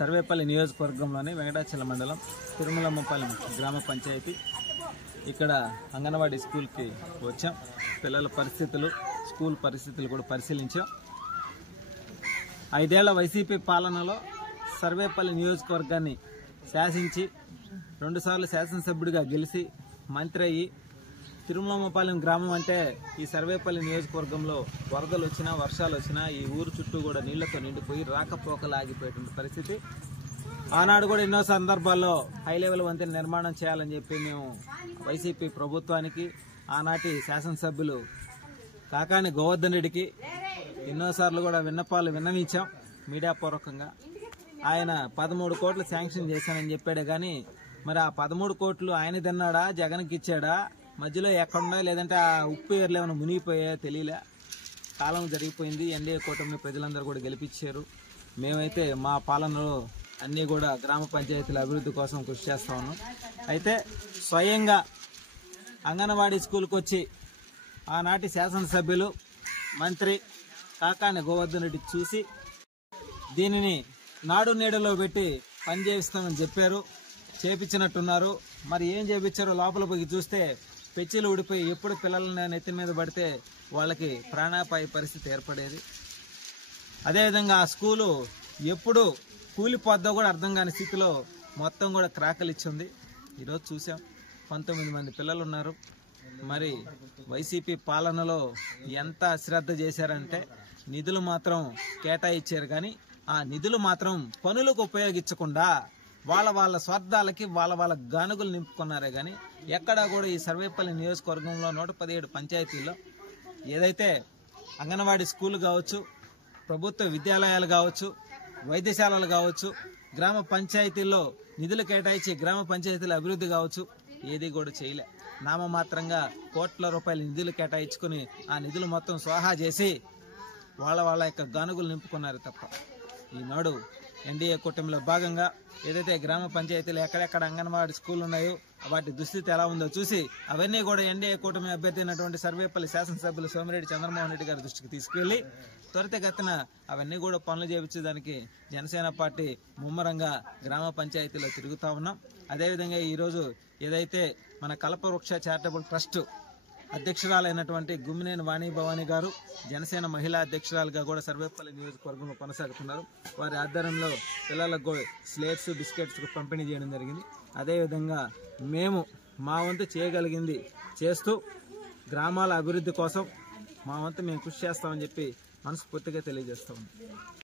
సర్వేపల్లి నియోజకవర్గంలోని వెంకటాచల మండలం తిరుమలమ్మపాలెం గ్రామ పంచాయతీ. ఇక్కడ అంగన్వాడీ స్కూల్కి వచ్చాం. పిల్లల పరిస్థితులు, స్కూల్ పరిస్థితులు కూడా పరిశీలించాం. 5 ఏళ్ల వైసీపీ పాలనలో సర్వేపల్లి నియోజకవర్గాన్ని శాసించి 2 సార్లు శాసనసభ్యుడిగా గెలిచి మంత్రి అయ్యి, తిరుమలమ్మపాలెం గ్రామం అంటే ఈ సర్వేపల్లి నియోజకవర్గంలో వరదలు వచ్చినా, వర్షాలు వచ్చినా ఈ ఊరు చుట్టూ కూడా నీళ్లతో నిండిపోయి రాకపోకలు ఆగిపోయేటువంటి పరిస్థితి. ఆనాడు కూడా ఎన్నో సందర్భాల్లో హై లెవెల్ వంతెన నిర్మాణం చేయాలని చెప్పి మేము వైసీపీ ప్రభుత్వానికి, ఆనాటి శాసనసభ్యులు కాకాని గోవర్ధన్ రెడ్డికి ఎన్నోసార్లు కూడా విన్నవించాం మీడియా పూర్వకంగా. ఆయన 13 కోట్లు శాంక్షన్ చేశానని చెప్పాడే కానీ మరి ఆ 13 కోట్లు ఆయన తిన్నాడా, జగన్కి ఇచ్చాడా, మధ్యలో ఎక్కడున్నా, లేదంటే ఆ ఉప్పు ఏర్లు ఏమైనా మునిగిపోయా తెలియలే. కాలం జరిగిపోయింది. ఎన్డీఏ కూటమి ప్రజలందరూ కూడా గెలిపించారు. మేమైతే మా పాలనలో అన్నీ కూడా గ్రామ పంచాయతీల అభివృద్ధి కోసం కృషి చేస్తా ఉన్నాం. అయితే స్వయంగా అంగన్వాడీ స్కూల్కి వచ్చి ఆనాటి శాసనసభ్యులు, మంత్రి కాకాని గోవర్ధన్ రెడ్డి చూసి దీనిని నాడు నేడులో పెట్టి పనిచేస్తామని చెప్పారు. చేపించినట్టున్నారు. మరి ఏం చేపించారో లోపల పోయి చూస్తే పెచ్చిలు ఊడిపోయి ఎప్పుడు పిల్లల నెత్తి మీద పడితే వాళ్ళకి ప్రాణాపాయ పరిస్థితి ఏర్పడేది. అదేవిధంగా ఆ స్కూలు ఎప్పుడు కూలిపోద్దో కూడా అర్థం కాని స్థితిలో మొత్తం కూడా క్రాకలు ఇచ్చింది. ఈరోజు చూసాం, 19 మంది పిల్లలు ఉన్నారు. మరి వైసీపీ పాలనలో ఎంత అశ్రద్ధ చేశారంటే నిధులు మాత్రం కేటాయించారు కానీ ఆ నిధులు మాత్రం పనులకు ఉపయోగించకుండా వాళ్ళ స్వార్థాలకి వాళ్ళ గానుగులు నింపుకున్నారే కానీ ఎక్కడా కూడా ఈ సర్వేపల్లి నియోజకవర్గంలో 117 పంచాయతీల్లో ఏదైతే అంగన్వాడీ స్కూల్ కావచ్చు, ప్రభుత్వ విద్యాలయాలు కావచ్చు, వైద్యశాలలు కావచ్చు, గ్రామ పంచాయతీల్లో నిధులు కేటాయించి గ్రామ పంచాయతీల అభివృద్ధి కావచ్చు, ఏది కూడా చేయలే. నామమాత్రంగా కోట్ల రూపాయల నిధులు కేటాయించుకుని ఆ నిధులు మొత్తం స్వాహా చేసి వాళ్ళ యొక్క గానుగులు నింపుకున్నారు తప్ప ఈనాడు ఎన్డీఏ కూటమిలో భాగంగా ఏదైతే గ్రామ పంచాయతీలు ఎక్కడెక్కడ అంగన్వాడీ స్కూల్ ఉన్నాయో వాటి దుస్థితి ఎలా ఉందో చూసి అవన్నీ కూడా ఎన్డీఏ కూటమి అభ్యర్థి అయినటువంటి సర్వేపల్లి శాసనసభ్యులు సోమిరెడ్డి చంద్రమోహన్ రెడ్డి గారి దృష్టికి తీసుకువెళ్లి త్వరితగతిన అవన్నీ కూడా పనులు చేయించడానికి జనసేన పార్టీ ముమ్మరంగా గ్రామ పంచాయతీలో తిరుగుతా ఉన్నాం. అదేవిధంగా ఈరోజు ఏదైతే మన కల్పవృక్ష చారిటబుల్ ట్రస్ట్ అధ్యక్షురాలైనటువంటి గుమ్మినేని వాణి భవానీ గారు జనసేన మహిళా అధ్యక్షురాలుగా కూడా సర్వేపల్లి నియోజకవర్గంలో కొనసాగుతున్నారు. వారి ఆధ్వర్యంలో పిల్లలకు స్లేట్స్, బిస్కెట్స్ పంపిణీ చేయడం జరిగింది. అదేవిధంగా మేము మా వంతు చేయగలిగింది చేస్తూ గ్రామాల అభివృద్ధి కోసం మా వంతు మేము కృషి చేస్తామని చెప్పి మనస్ఫూర్తిగా తెలియజేస్తాము.